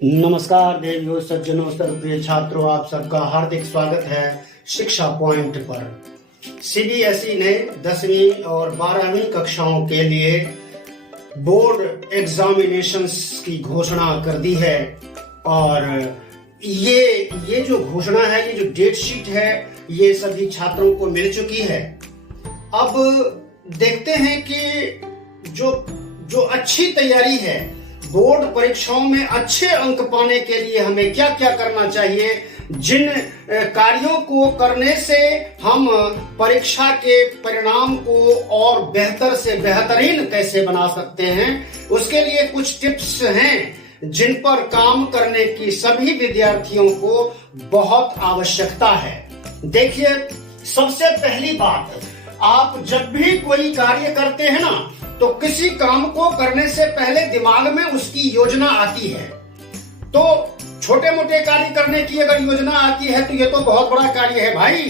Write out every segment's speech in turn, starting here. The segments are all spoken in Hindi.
नमस्कार देवियों, सज्जनों, सर्वप्रिय छात्रों, आप सबका हार्दिक स्वागत है शिक्षा पॉइंट पर। सीबीएसई ने 10वीं और 12वीं कक्षाओं के लिए बोर्ड एग्जामिनेशंस की घोषणा कर दी है और ये जो घोषणा है, ये जो डेट शीट है, ये सभी छात्रों को मिल चुकी है। अब देखते हैं कि जो अच्छी तैयारी है, बोर्ड परीक्षाओं में अच्छे अंक पाने के लिए हमें क्या क्या करना चाहिए, जिन कार्यों को करने से हम परीक्षा के परिणाम को और बेहतर से बेहतरीन कैसे बना सकते हैं, उसके लिए कुछ टिप्स हैं जिन पर काम करने की सभी विद्यार्थियों को बहुत आवश्यकता है। देखिए, सबसे पहली बात, आप जब भी कोई कार्य करते हैं ना, तो किसी काम को करने से पहले दिमाग में उसकी योजना आती है। तो छोटे मोटे कार्य करने की अगर योजना आती है तो ये तो बहुत बड़ा कार्य है भाई।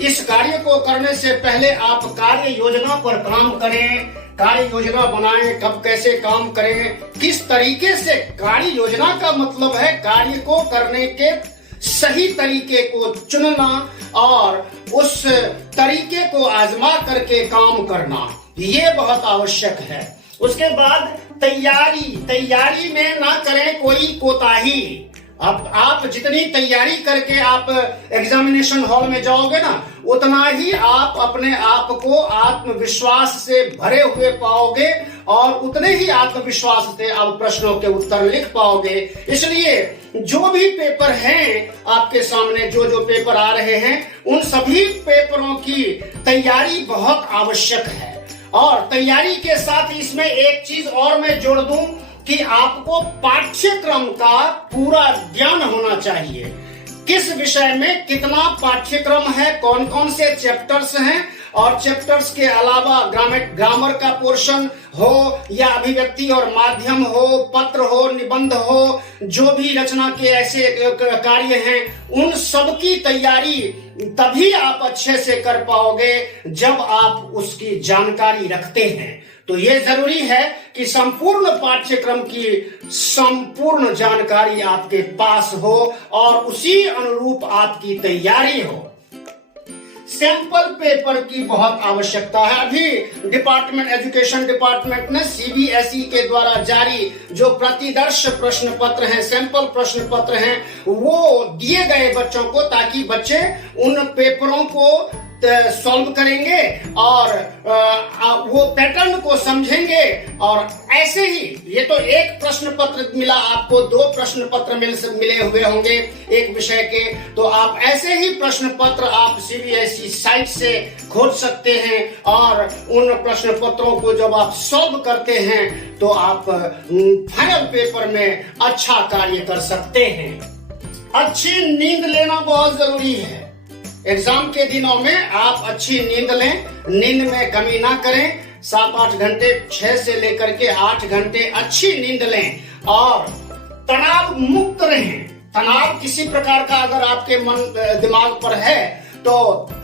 इस कार्य को करने से पहले आप कार्य योजना पर काम करें, कार्य योजना बनाएं, कब कैसे काम करें, किस तरीके से। कार्य योजना का मतलब है कार्य को करने के सही तरीके को चुनना और उस तरीके को आजमा करके काम करना, ये बहुत आवश्यक है। उसके बाद तैयारी में ना करें कोई कोताही। अब आप जितनी तैयारी करके आप एग्जामिनेशन हॉल में जाओगे ना, उतना ही आप अपने आप को आत्मविश्वास से भरे हुए पाओगे और उतने ही आत्मविश्वास से आप प्रश्नों के उत्तर लिख पाओगे। इसलिए जो भी पेपर हैं आपके सामने, जो पेपर आ रहे हैं, उन सभी पेपरों की तैयारी बहुत आवश्यक है। और तैयारी के साथ इसमें एक चीज और मैं जोड़ दूं कि आपको पाठ्यक्रम का पूरा ज्ञान होना चाहिए। किस विषय में कितना पाठ्यक्रम है, कौन कौन से चैप्टर्स हैं, और चैप्टर्स के अलावा ग्रामर का पोर्शन हो या अभिव्यक्ति और माध्यम हो, पत्र हो, निबंध हो, जो भी रचना के ऐसे कार्य हैं, उन सब की तैयारी तभी आप अच्छे से कर पाओगे जब आप उसकी जानकारी रखते हैं। तो ये जरूरी है कि संपूर्ण पाठ्यक्रम की संपूर्ण जानकारी आपके पास हो और उसी अनुरूप आपकी तैयारी हो। सैंपल पेपर की बहुत आवश्यकता है। अभी एजुकेशन डिपार्टमेंट ने सीबीएसई के द्वारा जारी जो प्रतिदर्श प्रश्न पत्र हैं, सैंपल प्रश्न पत्र हैं, वो दिए गए बच्चों को, ताकि बच्चे उन पेपरों को सॉल्व करेंगे और वो पैटर्न को समझेंगे। और ऐसे ही, ये तो एक प्रश्न पत्र मिला आपको, 2 प्रश्न पत्र मिले हुए होंगे एक विषय के, तो आप ऐसे ही प्रश्न पत्र आप सीबीएसई साइट से खोज सकते हैं और उन प्रश्न पत्रों को जब आप सॉल्व करते हैं तो आप फाइनल पेपर में अच्छा कार्य कर सकते हैं। अच्छी नींद लेना बहुत जरूरी है। एग्जाम के दिनों में आप अच्छी नींद लें, नींद में कमी ना करें। 7-8 घंटे, 6 से लेकर के 8 घंटे अच्छी नींद लें और तनाव मुक्त रहें। तनाव किसी प्रकार का अगर आपके दिमाग पर है तो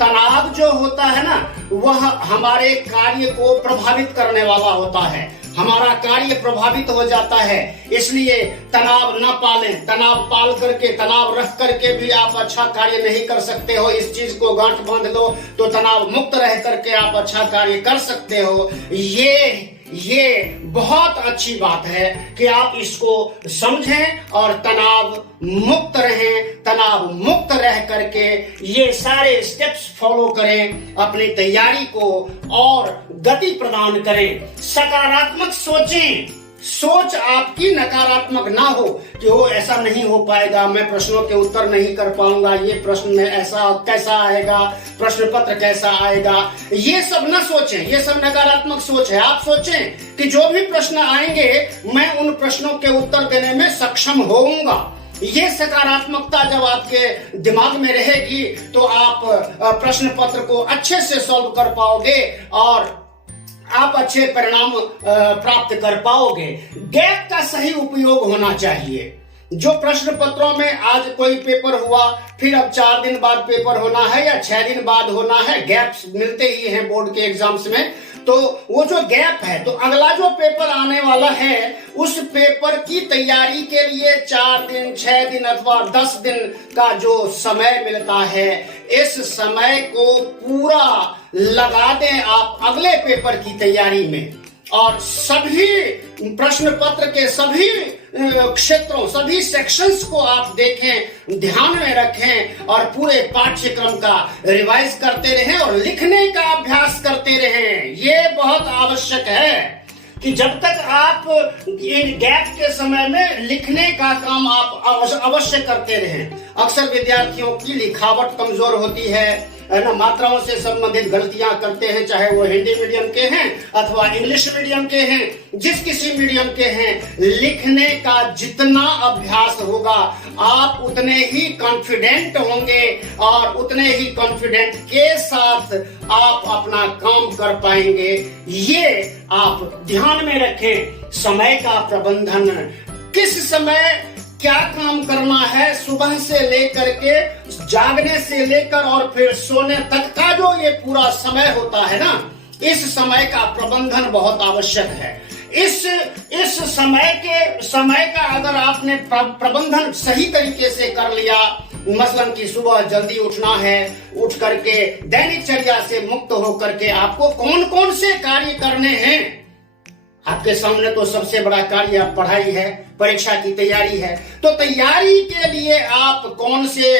तनाव जो होता है ना, वह हमारे कार्य को प्रभावित करने वाला होता है, हमारा कार्य प्रभावित हो जाता है। इसलिए तनाव न पालें। तनाव पाल करके, तनाव रख करके भी आप अच्छा कार्य नहीं कर सकते हो। इस चीज को गांठ बांध लो तो तनाव मुक्त रह करके आप अच्छा कार्य कर सकते हो। ये बहुत अच्छी बात है कि आप इसको समझें और तनाव मुक्त रहें। तनाव मुक्त रह करके ये सारे स्टेप्स फॉलो करें, अपनी तैयारी को और गति प्रदान करें। सकारात्मक सोचें। सोच आपकी नकारात्मक ना हो कि वो ऐसा नहीं हो पाएगा, मैं प्रश्नों के उत्तर नहीं कर पाऊंगा, ये प्रश्न में ऐसा कैसा आएगा, प्रश्न पत्र कैसा आएगा, ये सब ना सोचें। ये सब नकारात्मक सोच है। आप सोचें कि जो भी प्रश्न आएंगे मैं उन प्रश्नों के उत्तर देने में सक्षम होऊंगा। ये सकारात्मकता जब आपके दिमाग में रहेगी तो आप प्रश्न पत्र को अच्छे से सॉल्व कर पाओगे और आप अच्छे परिणाम प्राप्त कर पाओगे। गैप का सही उपयोग होना चाहिए। जो प्रश्न पत्रों में आज कोई पेपर हुआ, फिर अब 4 दिन बाद पेपर होना है या 6 दिन बाद होना है, गैप्स मिलते ही हैं बोर्ड के एग्जाम्स में, तो वो जो गैप है, तो अगला जो पेपर आने वाला है उस पेपर की तैयारी के लिए 4 दिन, 6 दिन अथवा 10 दिन का जो समय मिलता है, इस समय को पूरा लगा दें आप अगले पेपर की तैयारी में। और सभी प्रश्न पत्र के सभी क्षेत्रों, सभी सेक्शंस को आप देखें, ध्यान में रखें और पूरे पाठ्यक्रम का रिवाइज करते रहें और लिखने का अभ्यास करते रहें। ये बहुत आवश्यक है कि जब तक आप इन गैप के समय में लिखने का काम आप अवश्य करते रहें। अक्सर विद्यार्थियों की लिखावट कमजोर होती है ना, मात्राओं से संबंधित गलतियां करते हैं, चाहे वो हिंदी मीडियम के हैं अथवा इंग्लिश मीडियम के हैं, जिस किसी मीडियम के हैं। लिखने का जितना अभ्यास होगा आप उतने ही कॉन्फिडेंट होंगे और उतने ही कॉन्फिडेंट के साथ आप अपना काम कर पाएंगे। ये आप ध्यान में रखें। समय का प्रबंधन, किस समय क्या काम करना है, सुबह से लेकर के जागने से लेकर और फिर सोने तक का जो ये पूरा समय होता है ना, इस समय का प्रबंधन बहुत आवश्यक है। इस समय का अगर आपने प्रबंधन सही तरीके से कर लिया, मसलन कि सुबह जल्दी उठना है, उठ करके दैनिकचर्या से मुक्त होकर के आपको कौन कौन से कार्य करने हैं। आपके सामने तो सबसे बड़ा कार्य पढ़ाई है, परीक्षा की तैयारी है। तो तैयारी के लिए आप कौन से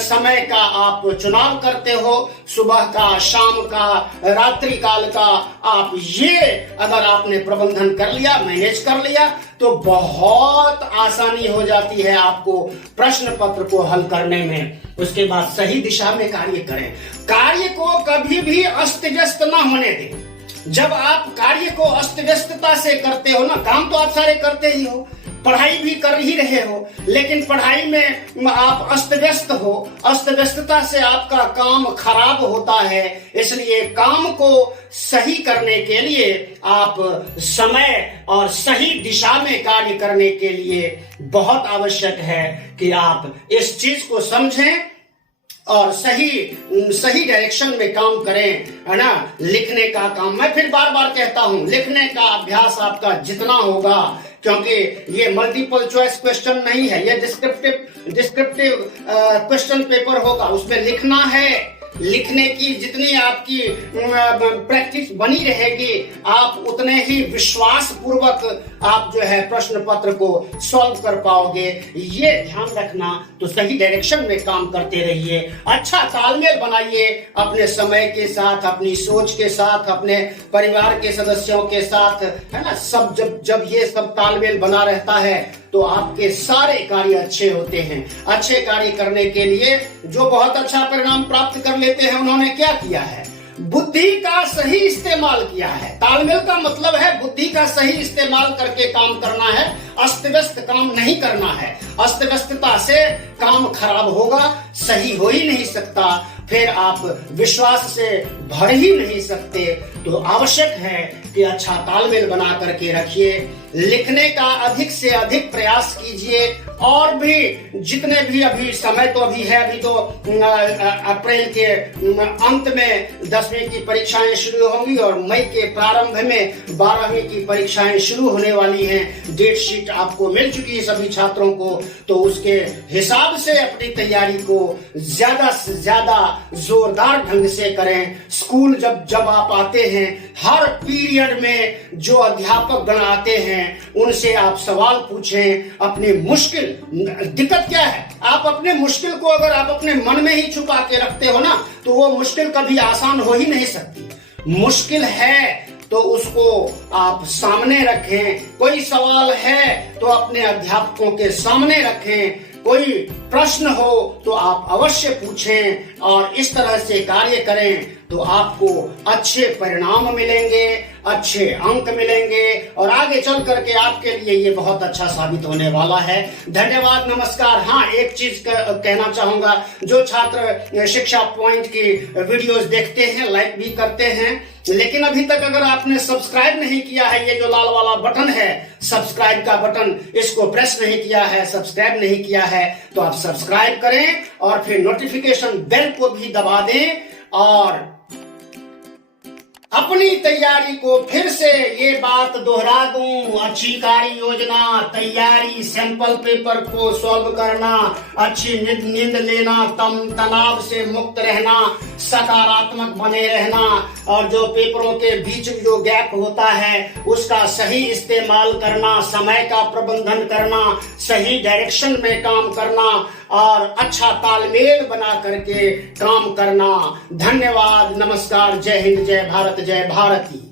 समय का आप चुनाव करते हो, सुबह का, शाम का, रात्रि काल का, आप ये अगर आपने प्रबंधन कर लिया, मैनेज कर लिया, तो बहुत आसानी हो जाती है आपको प्रश्न पत्र को हल करने में। उसके बाद सही दिशा में कार्य करें। कार्य को कभी भी अस्त व्यस्त न होने दें। जब आप कार्य को अस्त व्यस्तता से करते हो ना, काम तो आप सारे करते ही हो, पढ़ाई भी कर ही रहे हो, लेकिन पढ़ाई में आप अस्त व्यस्त हो, अस्त व्यस्तता से आपका काम खराब होता है। इसलिए काम को सही करने के लिए आप समय और सही दिशा में कार्य करने के लिए बहुत आवश्यक है कि आप इस चीज को समझें और सही डायरेक्शन में काम करें, है ना। लिखने का काम, मैं फिर बार बार कहता हूं, लिखने का अभ्यास आपका जितना होगा, क्योंकि ये मल्टीपल चॉइस क्वेश्चन नहीं है, ये डिस्क्रिप्टिव क्वेश्चन पेपर होगा, उसमें लिखना है। लिखने की जितनी आपकी प्रैक्टिस बनी रहेगी, आप उतने ही विश्वास पूर्वक आप जो है प्रश्न पत्र को सॉल्व कर पाओगे। ये ध्यान रखना। तो सही डायरेक्शन में काम करते रहिए, अच्छा तालमेल बनाइए अपने समय के साथ, अपनी सोच के साथ, अपने परिवार के सदस्यों के साथ, है ना। सब जब ये सब तालमेल बना रहता है तो आपके सारे कार्य अच्छे होते हैं। अच्छे कार्य करने के लिए जो बहुत अच्छा परिणाम प्राप्त कर लेते हैं, उन्होंने क्या किया है, बुद्धि का सही इस्तेमाल किया है। तालमेल का मतलब है बुद्धि का सही इस्तेमाल करके काम करना है, अस्त व्यस्त काम नहीं करना है। अस्त व्यस्तता से काम खराब होगा, सही हो ही नहीं सकता, फिर आप विश्वास से भर ही नहीं सकते। तो आवश्यक है कि अच्छा तालमेल बना करके रखिए। लिखने का अधिक से अधिक प्रयास कीजिए। और भी जितने भी अभी समय तो अभी है, अभी तो अप्रैल के अंत में 10वीं की परीक्षाएं शुरू होंगी और मई के प्रारंभ में 12वीं की परीक्षाएं शुरू होने वाली हैं। डेट शीट आपको मिल चुकी है सभी छात्रों को, तो उसके हिसाब से अपनी तैयारी को ज्यादा से ज्यादा जोरदार ढंग से करें। स्कूल जब आप आते हैं, हर पीरियड में जो अध्यापक गण आते हैं उनसे आप सवाल पूछें। अपनी मुश्किल, दिक्कत क्या है, आप अपने मुश्किल को अगर आप अपने मन में ही छुपा के रखते हो ना, तो वो मुश्किल कभी आसान हो ही नहीं सकती। मुश्किल है तो उसको आप सामने रखें। कोई सवाल है तो अपने अध्यापकों के सामने रखें। कोई प्रश्न हो तो आप अवश्य पूछें और इस तरह से कार्य करें तो आपको अच्छे परिणाम मिलेंगे, अच्छे अंक मिलेंगे और आगे चल करके आपके लिए ये बहुत अच्छा साबित होने वाला है। धन्यवाद, नमस्कार। हाँ, एक चीज कहना चाहूंगा, जो छात्र शिक्षा पॉइंट की वीडियोस देखते हैं, लाइक भी करते हैं, लेकिन अभी तक अगर आपने सब्सक्राइब नहीं किया है, ये जो लाल वाला बटन है सब्सक्राइब का बटन, इसको प्रेस नहीं किया है, सब्सक्राइब नहीं किया है, तो आप सब्सक्राइब करें और फिर नोटिफिकेशन बेल को भी दबा दें और अपनी तैयारी को फिर से ये बात दोहरा दूं, अच्छी कार्य योजना, तैयारी, सैंपल पेपर को सॉल्व करना, अच्छी नींद लेना, तनाव से मुक्त रहना, सकारात्मक बने रहना, और जो पेपरों के बीच जो गैप होता है उसका सही इस्तेमाल करना, समय का प्रबंधन करना, सही डायरेक्शन में काम करना और अच्छा तालमेल बना करके काम करना। धन्यवाद, नमस्कार, जय हिंद, जय भारत, जय भारती।